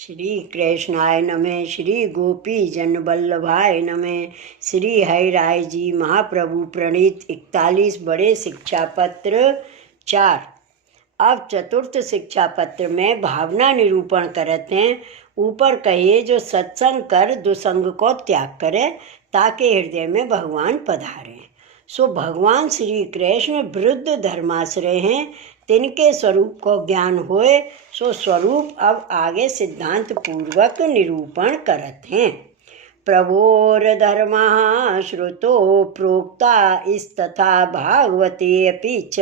श्री कृष्णाय नमः। श्री गोपी जन वल्लभाय नमः। श्री हरि राय जी महाप्रभु प्रणीत 41 बड़े शिक्षा पत्र 4। अब चतुर्थ शिक्षा पत्र में भावना निरूपण करते हैं। ऊपर कहिए जो सत्संग कर दुसंग को त्याग करे ताकि हृदय में भगवान पधारे। सो भगवान श्री कृष्ण वृद्ध धर्माश्रय हैं, तिनके स्वरूप को ज्ञान होए सो स्वरूप अब आगे सिद्धांत पूर्वक निरूपण करते हैं। प्रभोर धर्मः श्रुतो प्रोक्ता इस्तथा भागवते अपि च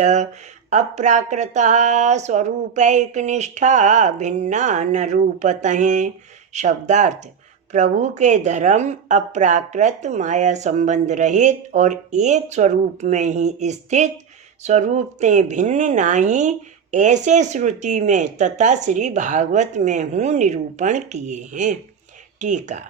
अप्राकृतः स्वरूपैकनिष्ठा भिन्ना न रूपतः। शब्दार्थ प्रभु के धर्म अप्राकृत माया संबंध रहित और एक स्वरूप में ही स्थित, स्वरूप ते भिन्न नाही, ऐसे श्रुति में तथा श्री भागवत में हूँ निरूपण किए हैं। टीका।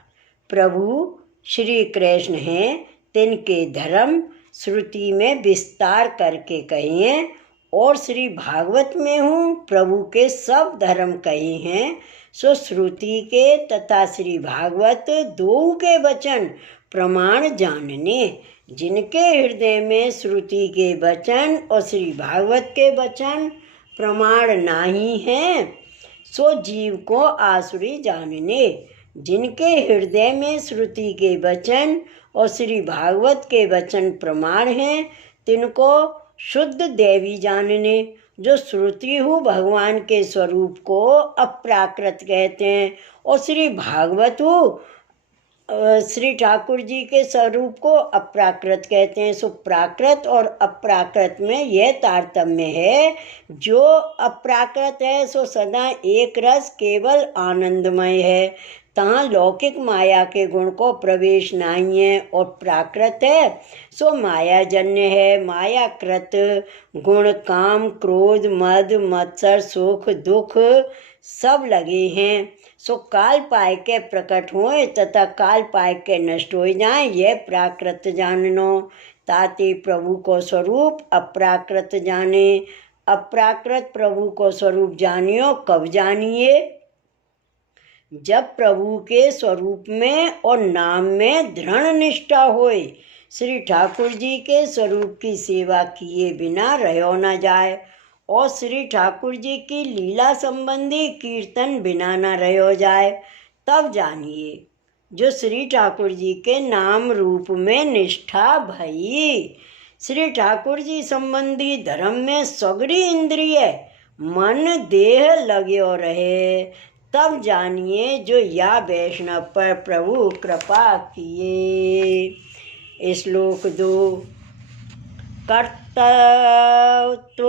प्रभु श्री कृष्ण हैं, तिनके धर्म श्रुति में विस्तार करके कहिए और श्री भागवत में हूँ प्रभु के सब धर्म कहे हैं। सो श्रुति के तथा श्री भागवत दो के वचन प्रमाण जानने, जिनके हृदय में श्रुति के वचन और श्री भागवत के वचन प्रमाण नाही हैं, सो जीव को आसुरी जानने, जिनके हृदय में श्रुति के वचन और श्री भागवत के वचन प्रमाण हैं, तिनको शुद्ध देवी जानने, जो श्रुति हो भगवान के स्वरूप को अप्राकृत कहते हैं और श्री भागवत हो श्री ठाकुर जी के स्वरूप को अप्राकृत कहते हैं। सो प्राकृत और अप्राकृत में यह तारतम्य है, जो अप्राकृत है सो सदा एक रस केवल आनंदमय है, तहाँ लौकिक माया के गुण को प्रवेश नहीं है, और प्राकृत है सो मायाजन्य है, मायाकृत गुण काम क्रोध मद मत्सर सुख दुख सब लगे हैं, सो काल पाए के प्रकट होए तथा काल पाए के नष्ट हो जाए, यह प्राकृत जाननो। ताते प्रभु को स्वरूप अप्राकृत जाने। अप्राकृत प्रभु को स्वरूप जानियो कब जानिए? जब प्रभु के स्वरूप में और नाम में दृढ़ निष्ठा होए, श्री ठाकुर जी के स्वरूप की सेवा किए बिना रहो न जाए, और श्री ठाकुर जी की लीला संबंधी कीर्तन बिना न रहो जाए, तब जानिए जो श्री ठाकुर जी के नाम रूप में निष्ठा भई। श्री ठाकुर जी संबंधी धर्म में सगरी इंद्रिय मन देह लगे रहे, तब जानिए जो या वैष्णव पर प्रभु कृपा किए। श्लोक 2। कर्तृत्व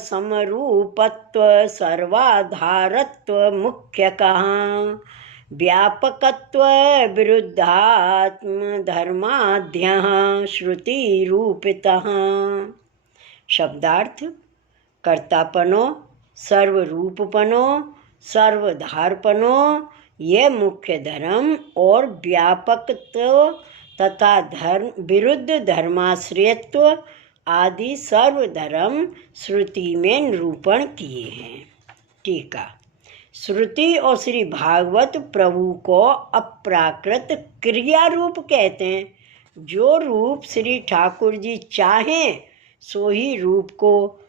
समरूपत्व सर्वाधारत्व मुख्य कहाँ, व्यापकत्व विरुद्धात्म धर्माद्यः श्रुति रूपितः। शब्दार्थ कर्तापनो सर्वरूपपनो सर्वधारपनो यह मुख्य धर्म और व्यापकत्व तथा धर्म विरुद्ध धर्माश्रयत्व आदि सर्वधर्म श्रुति में निरूपण किए हैं। टीका। श्रुति और श्री भागवत प्रभु को अप्राकृत क्रिया रूप कहते हैं। जो रूप श्री ठाकुर जी चाहें सो ही रूप को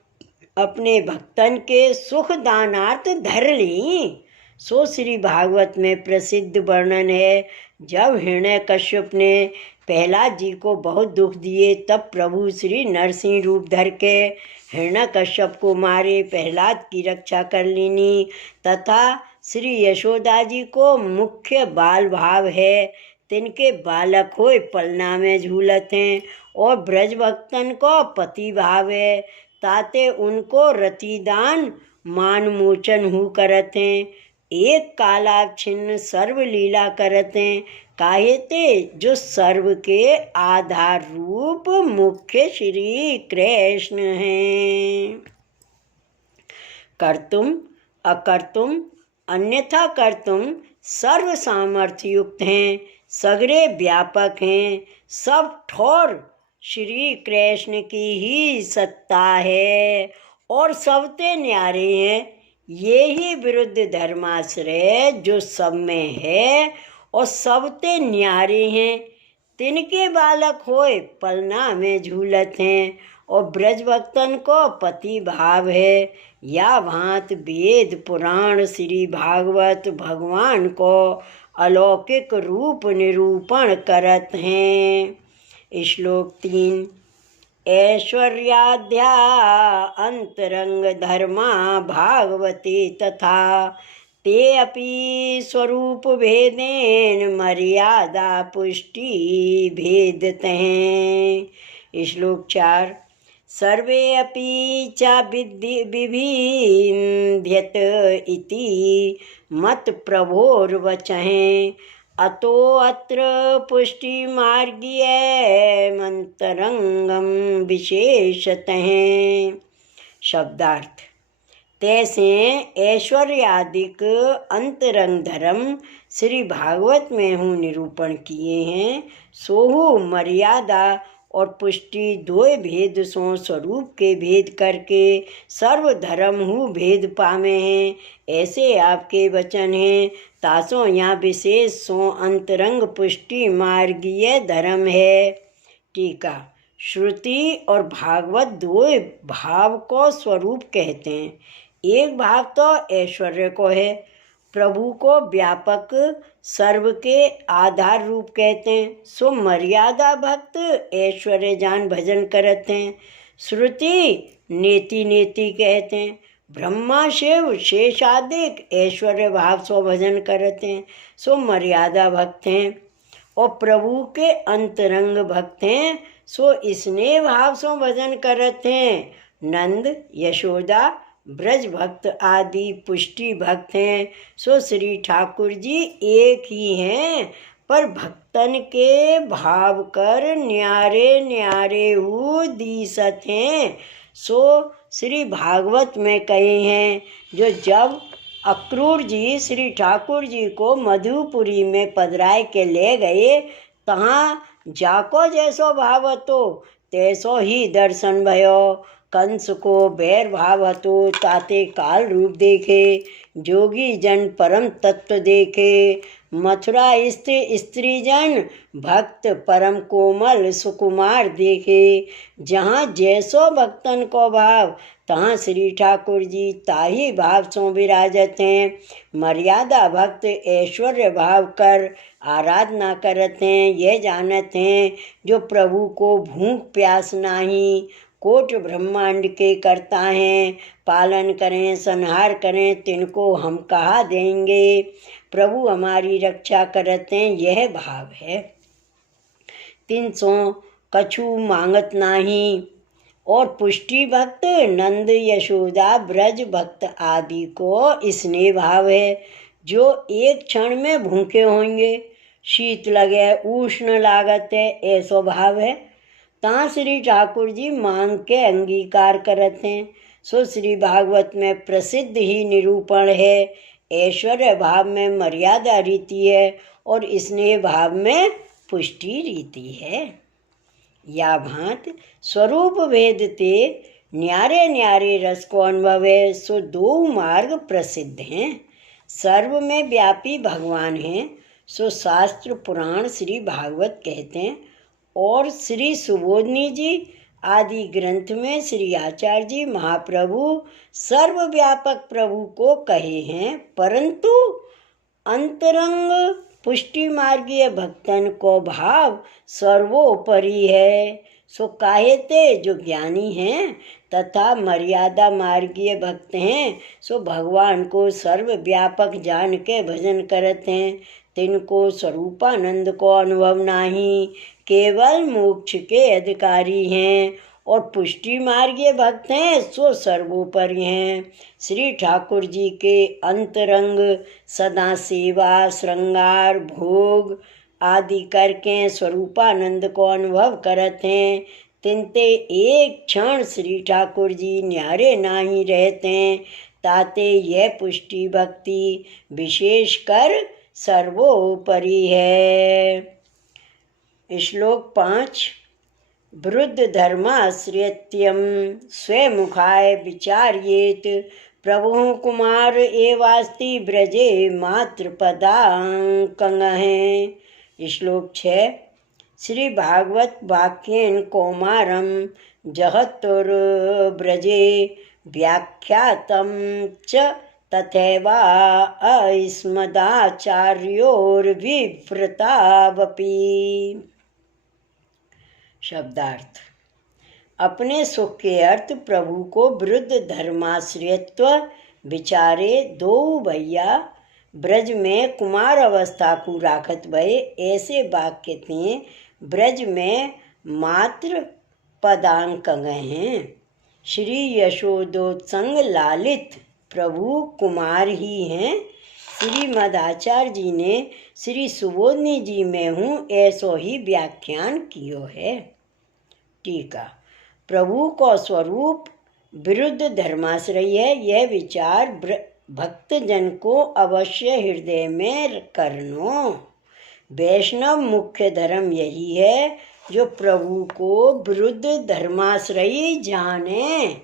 अपने भक्तन के सुख दानार्थ धर ली। सो श्री भागवत में प्रसिद्ध वर्णन है, जब हिरण्यकश्यप ने प्रहलाद जी को बहुत दुख दिए, तब प्रभु श्री नरसिंह रूप धर के हिरण्यकश्यप को मारे, प्रहलाद की रक्षा कर लेनी, तथा श्री यशोदा जी को मुख्य बाल भाव है, तिनके बालक होए पलना में झूलत हैं, और ब्रज भक्तन को पति भाव है, ताते उनको रतिदान मानमोचन हु करत हैं। एक कालाप छिन्न सर्व लीला करत हैं, काहे ते जो सर्व के आधार रूप मुख्य श्री कृष्ण हैं। कर्तुम अकर्तुम अन्यथा कर्तुम सर्व सामर्थ्य युक्त हैं, सगरे व्यापक हैं, सब ठोर श्री कृष्ण की ही सत्ता है और सबते न्यारे हैं। ये ही विरुद्ध धर्माश्रय जो सब में है और सबते न्यारे हैं, तिनके बालक होए पलना में झूलत हैं, और ब्रज भक्तन को पति भाव है। या भांत वेद पुराण श्री भागवत भगवान को अलौकिक रूप निरूपण करत हैं। श्लोक 3। ऐश्वर्याध्या अंतरंग धर्मा भागवते तथा ते अपि स्वरूप भेदेन मर्यादा पुष्टि भेदते हैं। श्लोक 4। सर्वे अपि च विभिद्यत इति मत प्रभोर्वचः अतो अत्र पुष्टि मार्गीय मंतरंगम विशेषतः। शब्दार्थ। तैसे ऐश्वर्यादिक अंतरंग धर्म श्री भागवत में हूँ निरूपण किए हैं, सोहु मर्यादा और पुष्टि दो भेद सो स्वरूप के भेद करके सर्व धर्म हु भेद पामे हैं। ऐसे आपके वचन हैं, तासो यहाँ विशेष सो अंतरंग पुष्टि मार्गीय धर्म है। टीका। श्रुति और भागवत दो भाव को स्वरूप कहते हैं। एक भाव तो ऐश्वर्य को है, प्रभु को व्यापक सर्व के आधार रूप कहते हैं, सो मर्यादा भक्त ऐश्वर्य जान भजन करते हैं। श्रुति नेति नेति कहते हैं, ब्रह्मा शिव शेषादिक ऐश्वर्य भाव सो भजन करते हैं, सो मर्यादा भक्त हैं। और प्रभु के अंतरंग भक्त हैं, सो स्नेह भाव सो भजन करते हैं। नंद यशोदा ब्रज भक्त आदि पुष्टि भक्त हैं, सो श्री ठाकुर जी एक ही हैं, पर भक्तन के भाव कर न्यारे न्यारे हु दीसत हैं। सो श्री भागवत में कहे हैं, जो जब अक्रूर जी श्री ठाकुर जी को मधुपुरी में पधराए के ले गए, तहाँ जाको जैसो भावतो तैसो ही दर्शन भयो। कंस को बैर भाव हतो ताते काल रूप देखे, जोगी जन परम तत्व देखे। मथुरा स्त्री जन भक्त परम कोमल सुकुमार देखे। जहाँ जैसो भक्तन को भाव, तहाँ श्री ठाकुर जी ताही भाव सो विराजत हैं। मर्यादा भक्त ऐश्वर्य भाव कर आराधना करते हैं, यह जानत हैं, जो प्रभु को भूख प्यास नाही, कोट ब्रह्मांड के करता हैं, पालन करें संहार करें, तिनको हम कहा देंगे। प्रभु हमारी रक्षा करते हैं, यह भाव है। 300 कछु मांगत नाही। और पुष्टि भक्त नंद यशोदा ब्रज भक्त आदि को स्नेह भाव है, जो एक क्षण में भूखे होंगे, शीत लगे उष्ण लागत है, ऐसो भाव है। ता श्री ठाकुर जी मांग के अंगीकार करते हैं। सो श्री भागवत में प्रसिद्ध ही निरूपण है। ऐश्वर्य भाव में मर्यादा रीति है और स्नेह भाव में पुष्टि रीति है। या भांत स्वरूप भेद ते न्यारे न्यारे रस को अनुभव है। सो दो मार्ग प्रसिद्ध हैं। सर्व में व्यापी भगवान हैं, सो शास्त्र पुराण श्री भागवत कहते हैं। और श्री सुबोधनी जी आदि ग्रंथ में श्री आचार्य जी महाप्रभु सर्वव्यापक प्रभु को कहे हैं, परंतु अंतरंग पुष्टि मार्गीय भक्तन को भाव सर्वोपरि है। सो काहे ते जो ज्ञानी हैं तथा मर्यादा मार्गीय भक्त हैं, सो भगवान को सर्वव्यापक जान के भजन करते हैं। तिनको स्वरूपानंद को अनुभव नहीं, केवल मोक्ष के अधिकारी हैं। और पुष्टि मार्गीय भक्त हैं, सो सर्वोपरि हैं। श्री ठाकुर जी के अंतरंग सदा सेवा श्रृंगार भोग आदि करके स्वरूपानंद को अनुभव करते हैं। तिनते एक क्षण श्री ठाकुर जी न्यारे नाही रहते हैं, ताते यह पुष्टि भक्ति विशेष कर सर्वोपरि है। श्लोक 5। वृद्ध धर्माश्रियत्यम स्वमुखाय विचार्येत प्रभु कुमार एवास्ति ब्रजे मातृपदांकंग हैं। श्लोक 6। श्री भागवत वाक्येन कौमारम जहतुर्ब्रजे व्याख्यातं च तथैवा अस्मदाचार्योर्विवृतावपि। शब्दार्थ। अपने सुख के अर्थ प्रभु को वृद्ध धर्माश्रयत्व विचारे दो भैया ब्रज में कुमार अवस्था को राखत भये ऐसे वाक्य थे। ब्रज में मात्र पदांक गए हैं। श्री यशोदोत्संग लालित प्रभु कुमार ही हैं। श्रीमद आचार्य जी ने श्री सुबोधनी जी में हूँ ऐसो ही व्याख्यान कियो है। टीका। प्रभु को स्वरूप विरुद्ध धर्माश्रय है। यह विचार भक्तजन को अवश्य हृदय में करनो। वैष्णव मुख्य धर्म यही है जो प्रभु को विरुद्ध धर्माश्रयी जाने।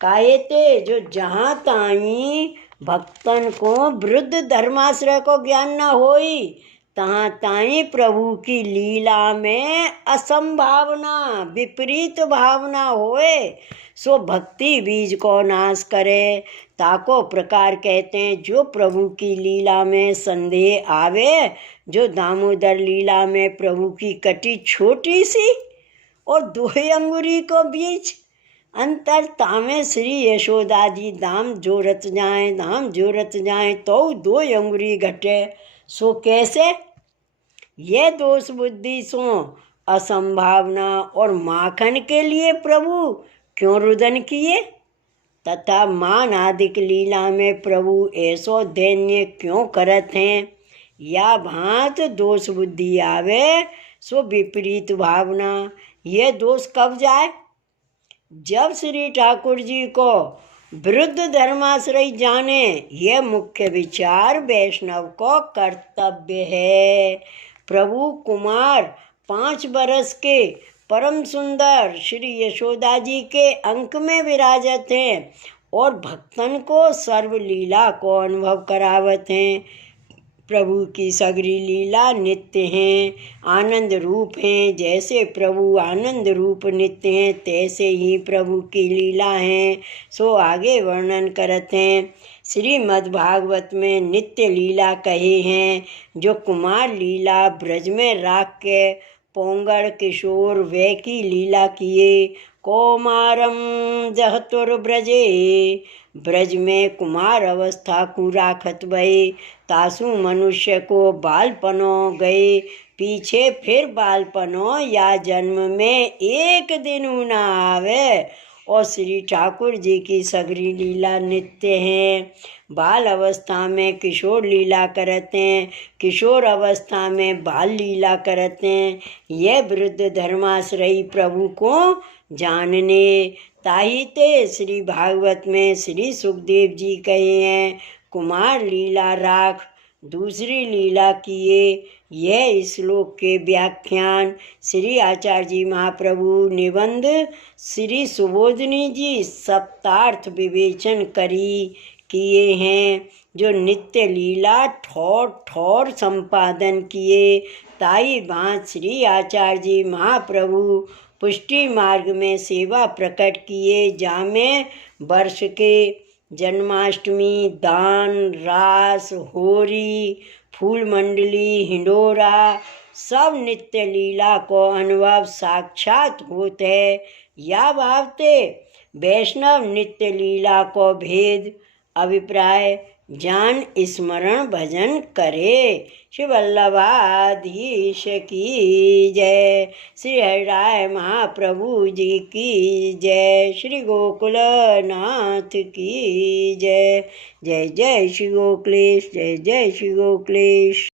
कायते जो जहाँ ताई भक्तन को विरुद्ध धर्माश्रय को ज्ञान न होई तहाँ ताई प्रभु की लीला में असंभावना विपरीत भावना होए सो भक्ति बीज को नाश करे। ताको प्रकार कहते हैं जो प्रभु की लीला में संदेह आवे। जो दामोदर लीला में प्रभु की कटी छोटी सी और 2 अंगुरी को बीच अंतर तामे श्री यशोदा जी धाम जोरत जाए तो 2 अंगुरी घटे सो कैसे। ये दोष बुद्धि सो असंभावना और माखन के लिए प्रभु क्यों रुदन किए तथा मान आदिक लीला में प्रभु ऐसो दैन्य क्यों करत हैं। या भांत दोष बुद्धि आवे सो विपरीत भावना। ये दोष कब जाए जब श्री ठाकुर जी को विरुद्ध धर्माश्रय जाने। यह मुख्य विचार वैष्णव को कर्तव्य है। प्रभु कुमार 5 बरस के परम सुंदर श्री यशोदा जी के अंक में विराजत हैं और भक्तन को सर्वलीला को अनुभव करावत हैं। प्रभु की सगरी लीला नित्य हैं आनंद रूप हैं। जैसे प्रभु आनंद रूप नित्य हैं तैसे ही प्रभु की लीला हैं सो आगे वर्णन करते हैं। श्रीमद् भागवत में नित्य लीला कहे हैं जो कुमार लीला ब्रज में राख के पोंगड़ किशोर वे की लीला किए। कौमारम जहतुर्ब्रजे ब्रज में कुमार अवस्था को राखत भये तासु मनुष्य को बालपनो गए पीछे फिर बालपनो या जन्म में एक दिन न आवे। और श्री ठाकुर जी की सगरी लीला नित्य हैं। बाल अवस्था में किशोर लीला करते हैं किशोर अवस्था में बाल लीला करते हैं। यह वृद्ध धर्माश्रयी प्रभु को जानने ताहिते श्री भागवत में श्री सुखदेव जी कहे हैं कुमार लीला राख दूसरी लीला किए। यह श्लोक के व्याख्यान श्री आचार्य जी महाप्रभु निबंध श्री सुबोधनी जी सप्तार्थ विवेचन करी किए हैं जो नित्य लीला ठोर ठोर संपादन किए। ताई भांत श्री आचार्य जी महाप्रभु पुष्टि मार्ग में सेवा प्रकट किए जामे वर्ष के जन्माष्टमी दान रास होरी फूल मंडली हिंडोरा सब नित्य लीला को अनुभव साक्षात होते या भावते वैष्णव नित्य लीला को भेद अभिप्राय जान स्मरण भजन करे। श्री वल्लभाधीश की जय। श्री हरिराय महाप्रभु जी की जय। श्री गोकुलनाथ की जय। जय जय श्री गोकुलेश जय जय श्री गोकुलेश।